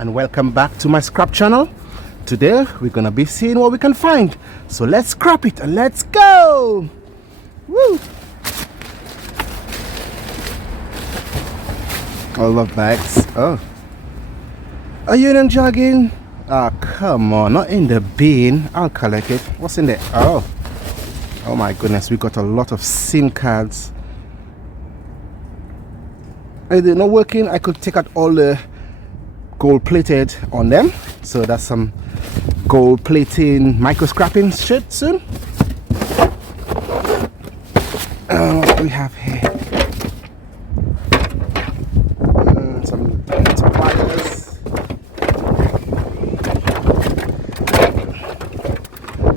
and welcome back to my scrap channel. Today we're gonna be seeing what we can find, so let's scrap it and let's go. Woo! I love bags. Oh, are you in jogging? Ah, come on, not in the bin. I'll collect it. What's in there? Oh my goodness, we got a lot of SIM cards. If they're not working, I could take out all the gold plated on them. So that's some gold plating micro scrapping shit soon. What do we have here? Some wires.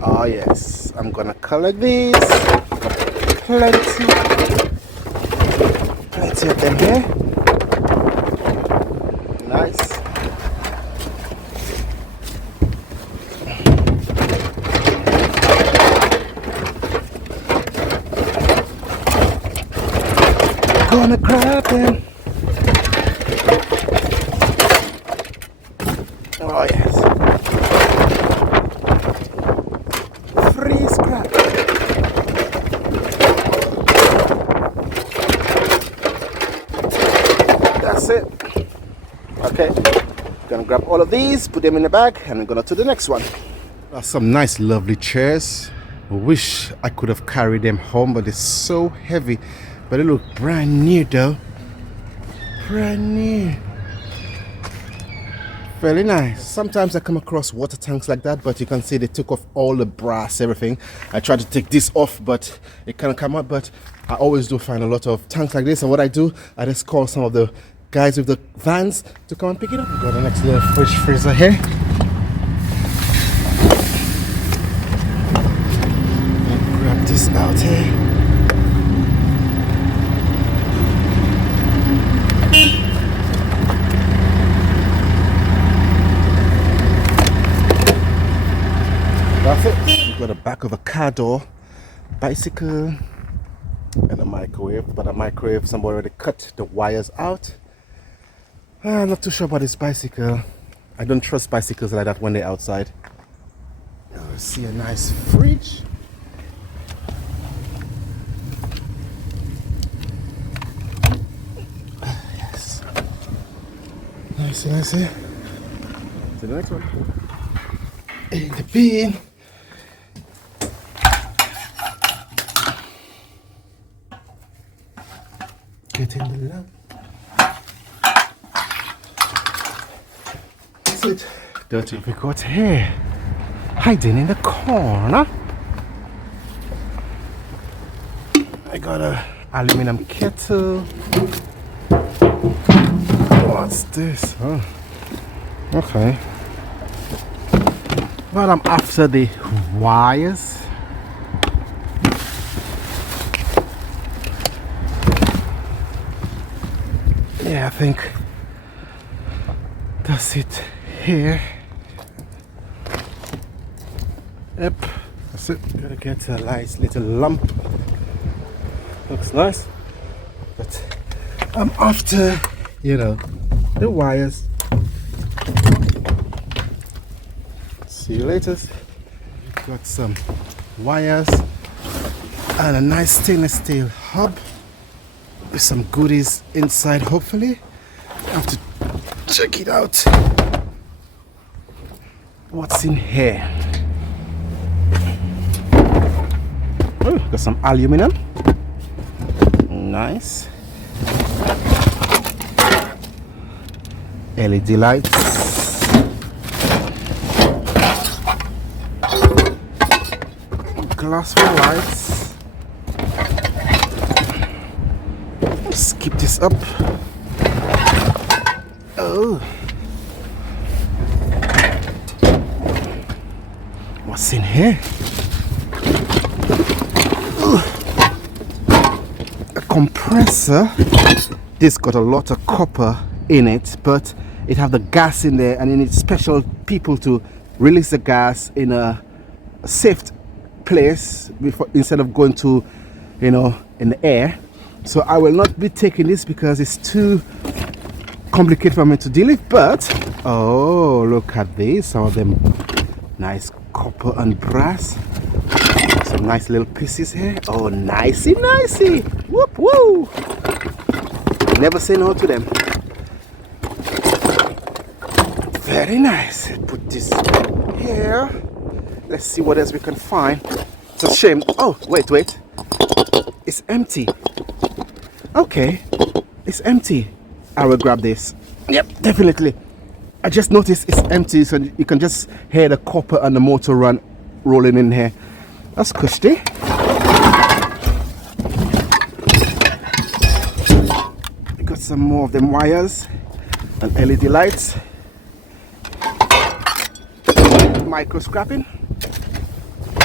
Oh yes, I'm gonna collect these. Plenty of them here. Nice. Gonna grab them. Oh yes. Free scrap. That's it. Okay. Gonna grab all of these, put them in the bag, and we're gonna to the next one. That's some nice lovely chairs. I wish I could have carried them home, but it's so heavy. But they look brand new though. Brand new. Very nice. Sometimes I come across water tanks like that, but you can see they took off all the brass, everything. I tried to take this off, but it can't come out. But I always do find a lot of tanks like this, and what I do, I just call some of the guys with the vans to come and pick it up. We've got the next little fridge freezer here. Grab this out here. That's it. We've got the back of a car door, bicycle, and a microwave. But a microwave, somebody already cut the wires out. I'm not too sure about this bicycle. I don't trust bicycles like that when they're outside. I see a nice fridge. Yes. Nice. To the next one. In the bin. Get in the lamp. That's it. Dirty we got here. Hiding in the corner. I got a aluminum kettle. What's this? Oh, okay. Well, I'm after the wires. Yeah, I think that's it here. Yep, that's it. Gotta get a nice little lump. Looks nice. But I'm after, the wires. See you later. Got some wires and a nice stainless steel hub with some goodies inside, hopefully. I have to check it out. What's in here? Oh, got some aluminum. Nice. LED lights. Glass for lights. Let's keep this up. Oh, what's in here? A compressor. This got a lot of copper in it, but it have the gas in there, and it needs special people to release the gas in a safe place before, instead of going to, in the air. So I will not be taking this because it's too complicated for me to deal with, but Oh, look at this. Some of them nice copper and brass. Some nice little pieces here. Oh, nicey, nicey. Whoop, woo. Never say no to them. Very nice. Put this here. Let's see what else we can find. It's a shame. Oh, wait. It's empty. Okay. It's empty. I will grab this. Yep, definitely. I just noticed it's empty, so you can just hear the copper and the motor run rolling in here. That's cushy. We got some more of them wires and LED lights. Micro scrapping. We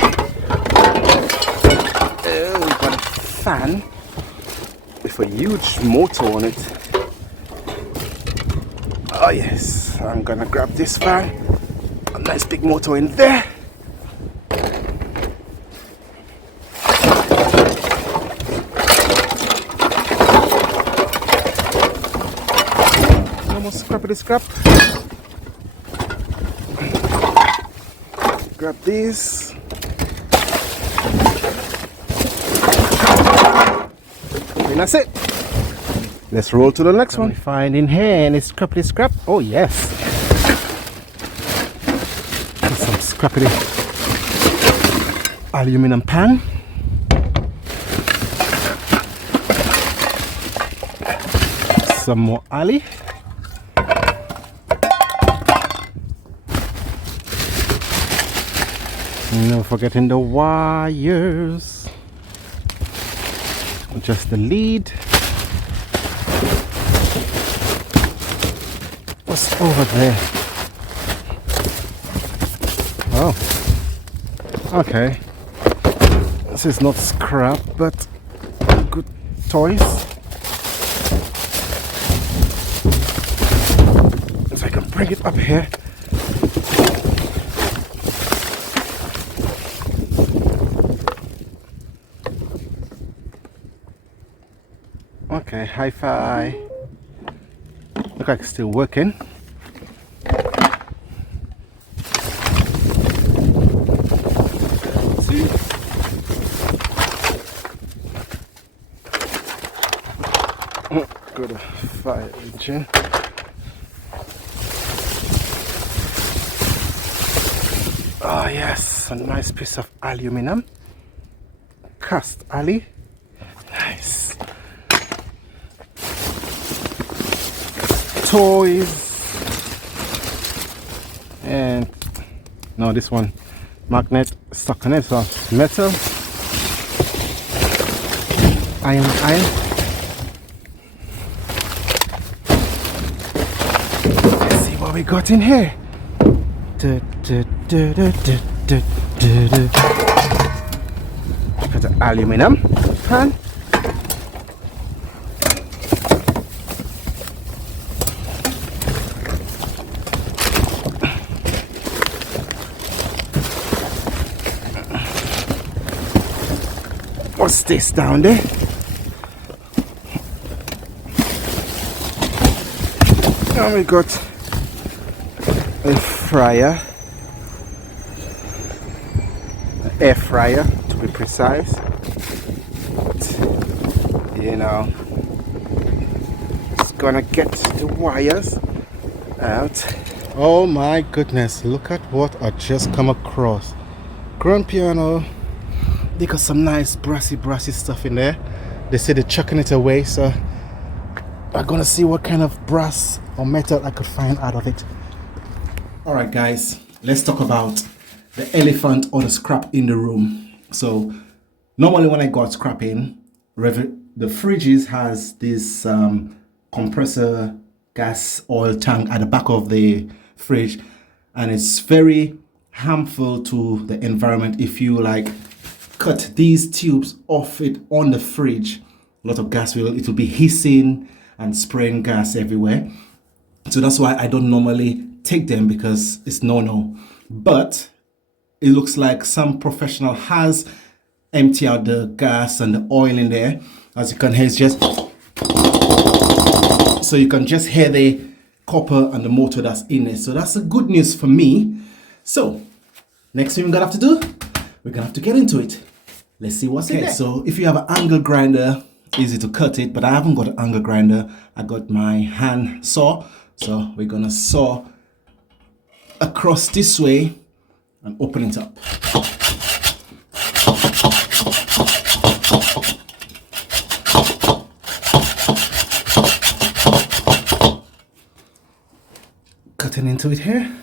got a fan with a huge motor on it. Oh yes, I'm gonna grab this fan. A nice big motor in there. No more scrappity scrap. Grab this. And that's it. Let's roll to the next one. Find in here and it's scrappity scrap. Oh yes. Some scrappity aluminum pan. Some more alley. No forgetting the wires. Just the lead. What's over there? Oh, okay. This is not scrap, but good toys. So I can bring it up here. Okay, hi-fi. Look like it's still working. See? Go to fire engine. Oh yes, a nice piece of aluminum. Cast alley. Nice. Toys. And no, this one magnet stuck on it, so metal. Iron. Let's see what we got in here. Got the aluminum pan. What's this down there? And we got a fryer, an air fryer to be precise. But, you know, it's gonna get the wires out. Oh my goodness, look at what I just come across. Grand piano. They got some nice brassy stuff in there. They say they're chucking it away, so I'm gonna see what kind of brass or metal I could find out of it. Alright guys, let's talk about the elephant or the scrap in the room. So normally when I go out scrapping, the fridges has this compressor gas oil tank at the back of the fridge, and it's very harmful to the environment if you like cut these tubes off it on the fridge. A lot of gas it will be hissing and spraying gas everywhere. So that's why I don't normally take them, because it's no. But it looks like some professional has emptied out the gas and the oil in there. As you can hear, it's just so you can just hear the copper and the motor that's in it. So that's a good news for me. So next thing we're gonna have to do, we're gonna have to get into it. Let's see what's in there. So if you have an angle grinder, easy to cut it, but I haven't got an angle grinder. I got my hand saw. So we're gonna saw across this way and open it up. Cutting into it here.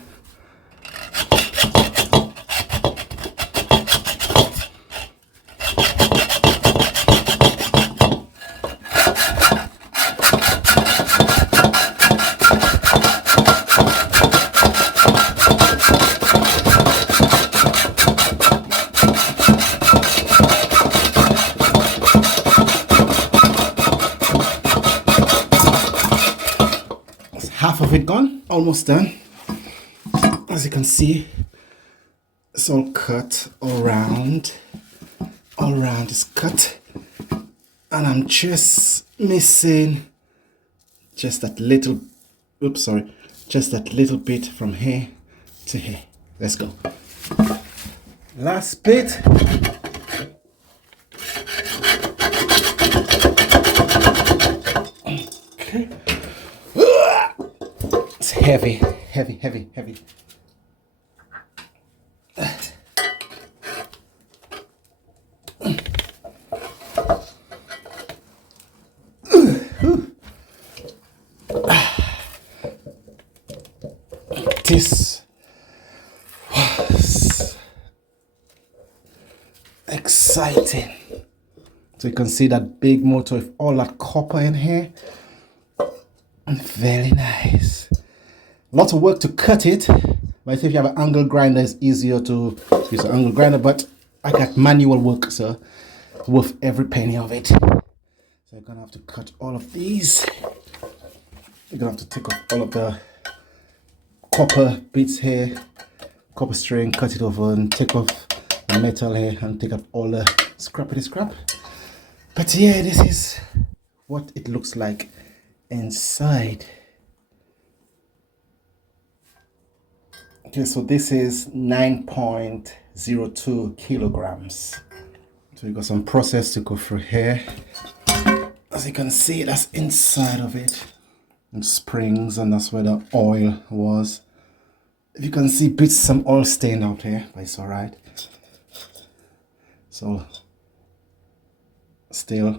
Half of it gone, almost done. As you can see, it's all cut all around. All around is cut, and I'm just missing just that little, oops, sorry, just that little bit from here to here. Let's go. Last bit. Okay. It's heavy, heavy, heavy, heavy. This was exciting. So you can see that big motor with all that copper in here. Very nice. Lots of work to cut it, but if you have an angle grinder, it's easier to use an angle grinder, but I got manual work, so worth every penny of it. So you're gonna have to cut all of these. You're gonna have to take off all of the copper bits here, copper string, cut it over and take off the metal here and take up all the scrappity scrap. But yeah, this is what it looks like inside. Okay, so this is 9.02 kilograms. So we got some process to go through here. As you can see, that's inside of it. And springs, and that's where the oil was. If you can see bits, some oil stain out here, but it's alright. So still.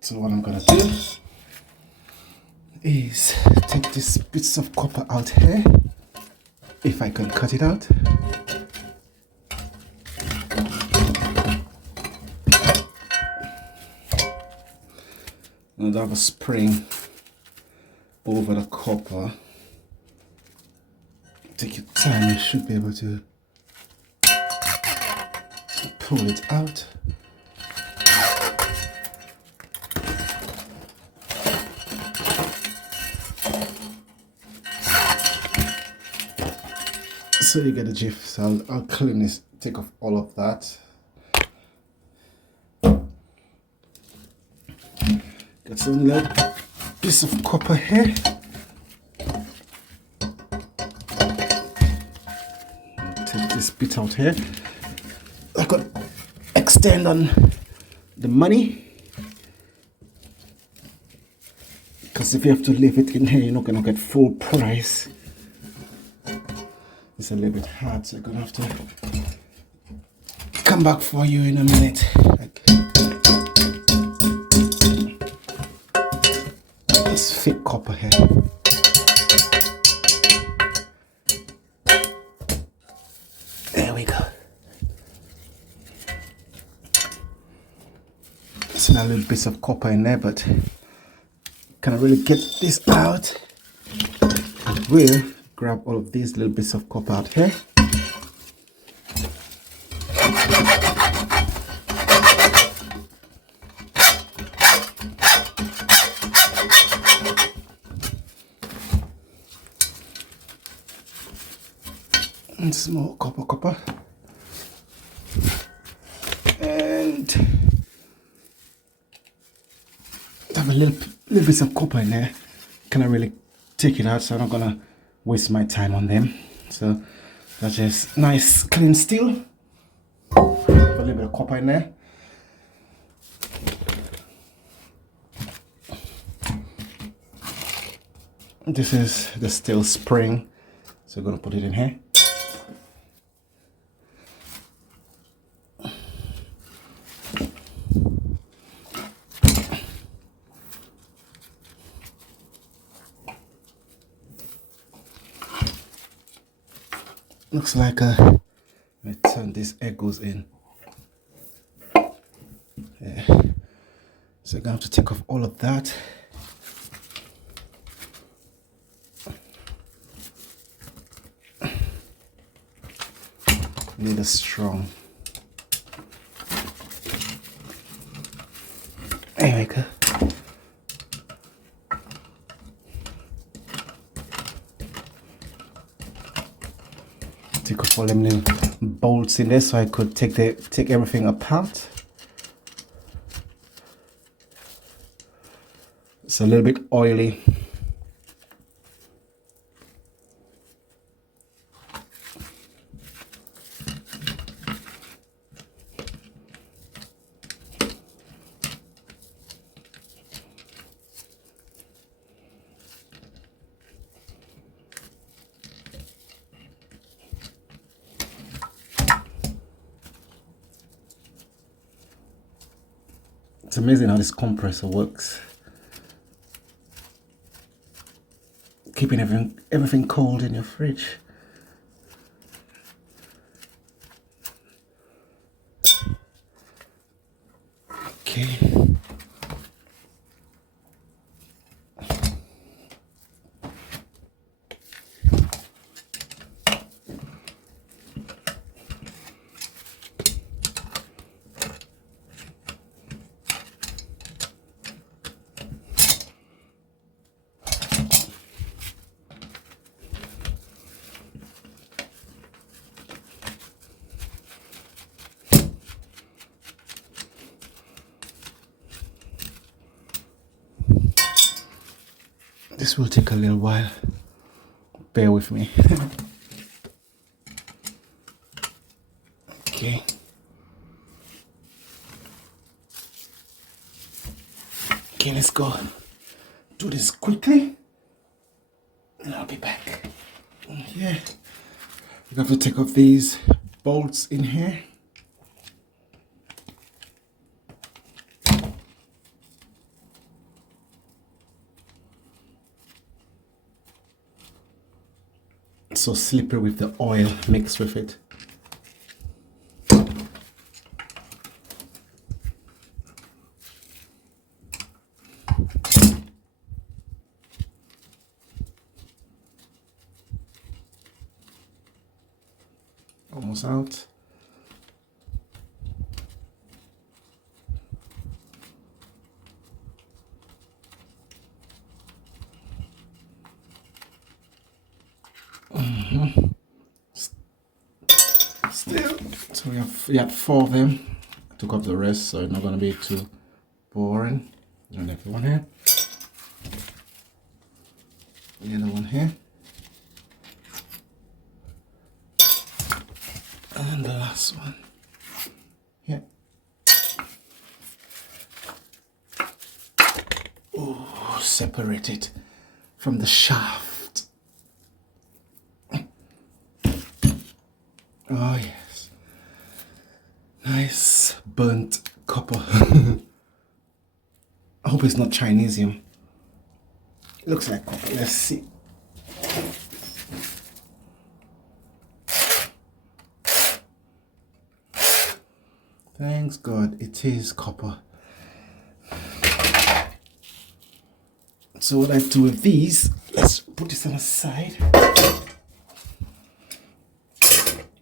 So what I'm gonna do is take these bits of copper out here, if I can cut it out. And I have a spring over the copper. Take your time, you should be able to pull it out. So you get a gif. So I'll clean this, take off all of that. Got some little piece of copper here. Take this bit out here. I could extend on the money, because if you have to leave it in here, you're not gonna get full price. It's a little bit hard, so I'm gonna have to come back for you in a minute. It's thick copper here. There we go. There's a little bits of copper in there, but can I really get this out? I will grab all of these little bits of copper out here. And some more copper. And have a little little bits of copper in there. Cannot really take it out, so I'm not gonna waste my time on them. So that's just nice clean steel. Put a little bit of copper in there. This is the steel spring, so we're gonna put it in here. Looks like let me turn this air goes in. Yeah. So I'm going to have to take off all of that. Need a strong. There we go. Take off all them little bolts in there so I could take everything apart. It's a little bit oily. It's amazing how this compressor works. Keeping everything cold in your fridge. Okay. This will take a little while. Bear with me. Okay. Okay, let's go. Do this quickly. And I'll be back. Yeah. We have to take off these bolts in here. So slippery with the oil mixed with it. Almost out. Still, so we had 4 of them. I took off the rest, so it's not going to be too boring. And the one here, the other one here, and the last one here. Oh, separated from the shaft. Oh yes, nice burnt copper. I hope it's not Chinesium. It looks like copper. Let's see. Thanks God, it is copper. So what I do with these, let's put this on the side.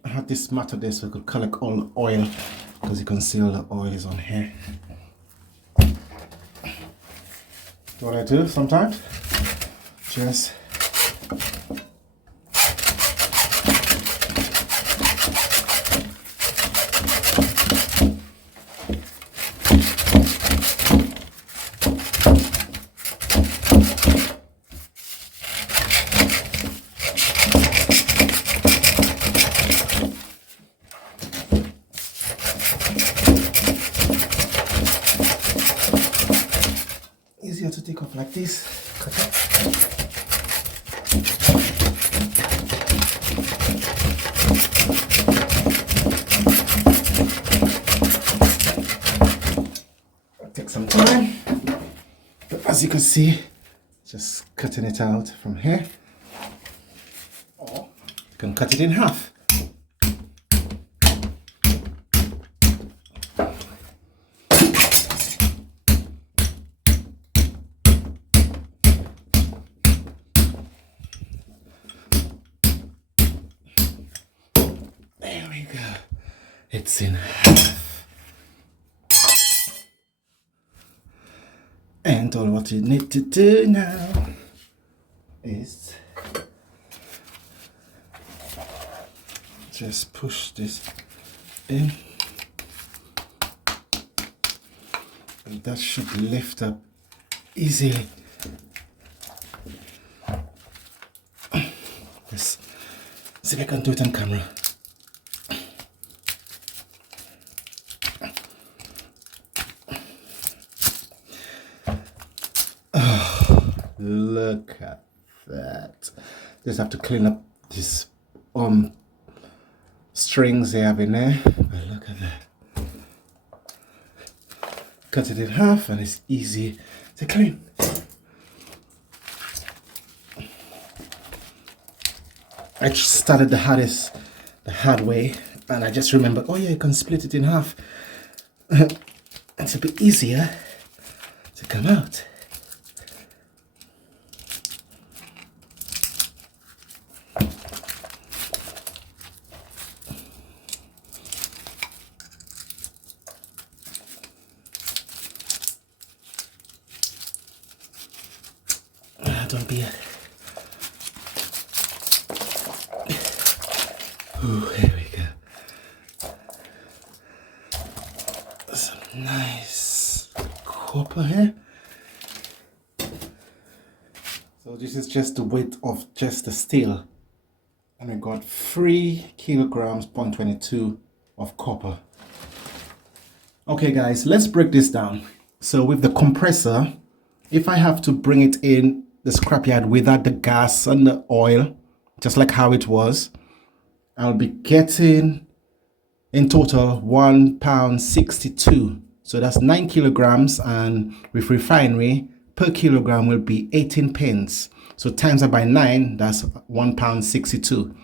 I have this matter there so I could collect all the oil, because you can see all the oil is on here. What I do sometimes, just this cutter. Take some time, but as you can see, just cutting it out from here, or you can cut it in half. There we go, it's in half. And all what you need to do now is just push this in, and that should lift up easily. Let's see if I can do it on camera. Look at that. Just have to clean up these strings they have in there. But look at that. Cut it in half and it's easy to clean. I just started the hard way, and I just remembered, oh yeah, you can split it in half. It's a bit easier to come out. Don't be a... Ooh, here we go. Some nice copper here. So this is just the weight of just the steel. And I got 3 kilograms, 0.22 of copper. Okay guys, let's break this down. So with the compressor, if I have to bring it in the scrapyard without the gas and the oil, just like how it was, I'll be getting in total £1.62. So that's 9 kilograms, and with refinery per kilogram will be 18 pence. So times that by 9, that's £1.62.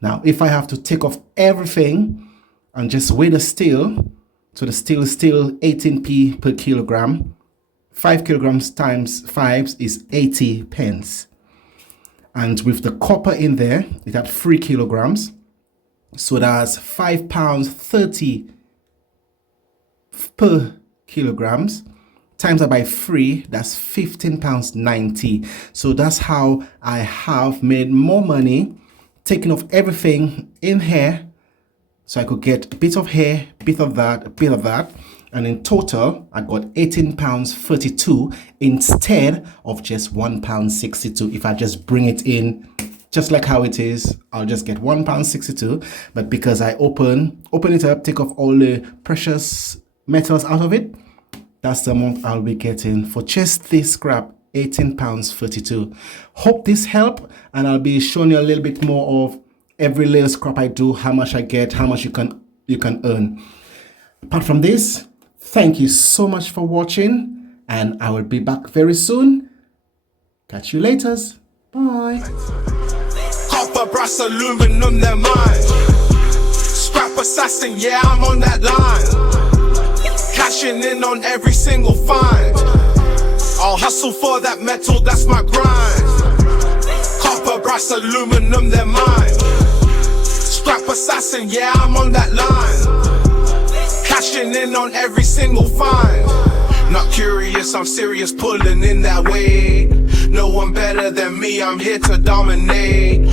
Now if I have to take off everything and just weigh the steel, so the steel is still 18p per kilogram. 5 kilograms times 5 is 80 pence. And with the copper in there, it had 3 kilograms. So that's £5.30 per kilograms. Times that by 3, that's £15.90. So that's how I have made more money taking off everything in here. So I could get a bit of here, a bit of that, a bit of that. And in total, I got £18.32 instead of just £1.62. If I just bring it in just like how it is, I'll just get £1.62. But because I open it up, take off all the precious metals out of it, that's the amount I'll be getting for just this scrap, £18.32. Hope this helped, and I'll be showing you a little bit more of every little scrap I do, how much I get, how much you can earn. Apart from this, thank you so much for watching, and I will be back very soon. Catch you later. Bye. Copper, brass, aluminum, they're mine. Scrap assassin, yeah, I'm on that line. Cashing in on every single find. I'll hustle for that metal, that's my grind. Copper, brass, aluminum, they're mine. Scrap assassin, yeah, I'm on that line. Cashing in on every single find. Not curious, I'm serious, pulling in that weight. No one better than me, I'm here to dominate.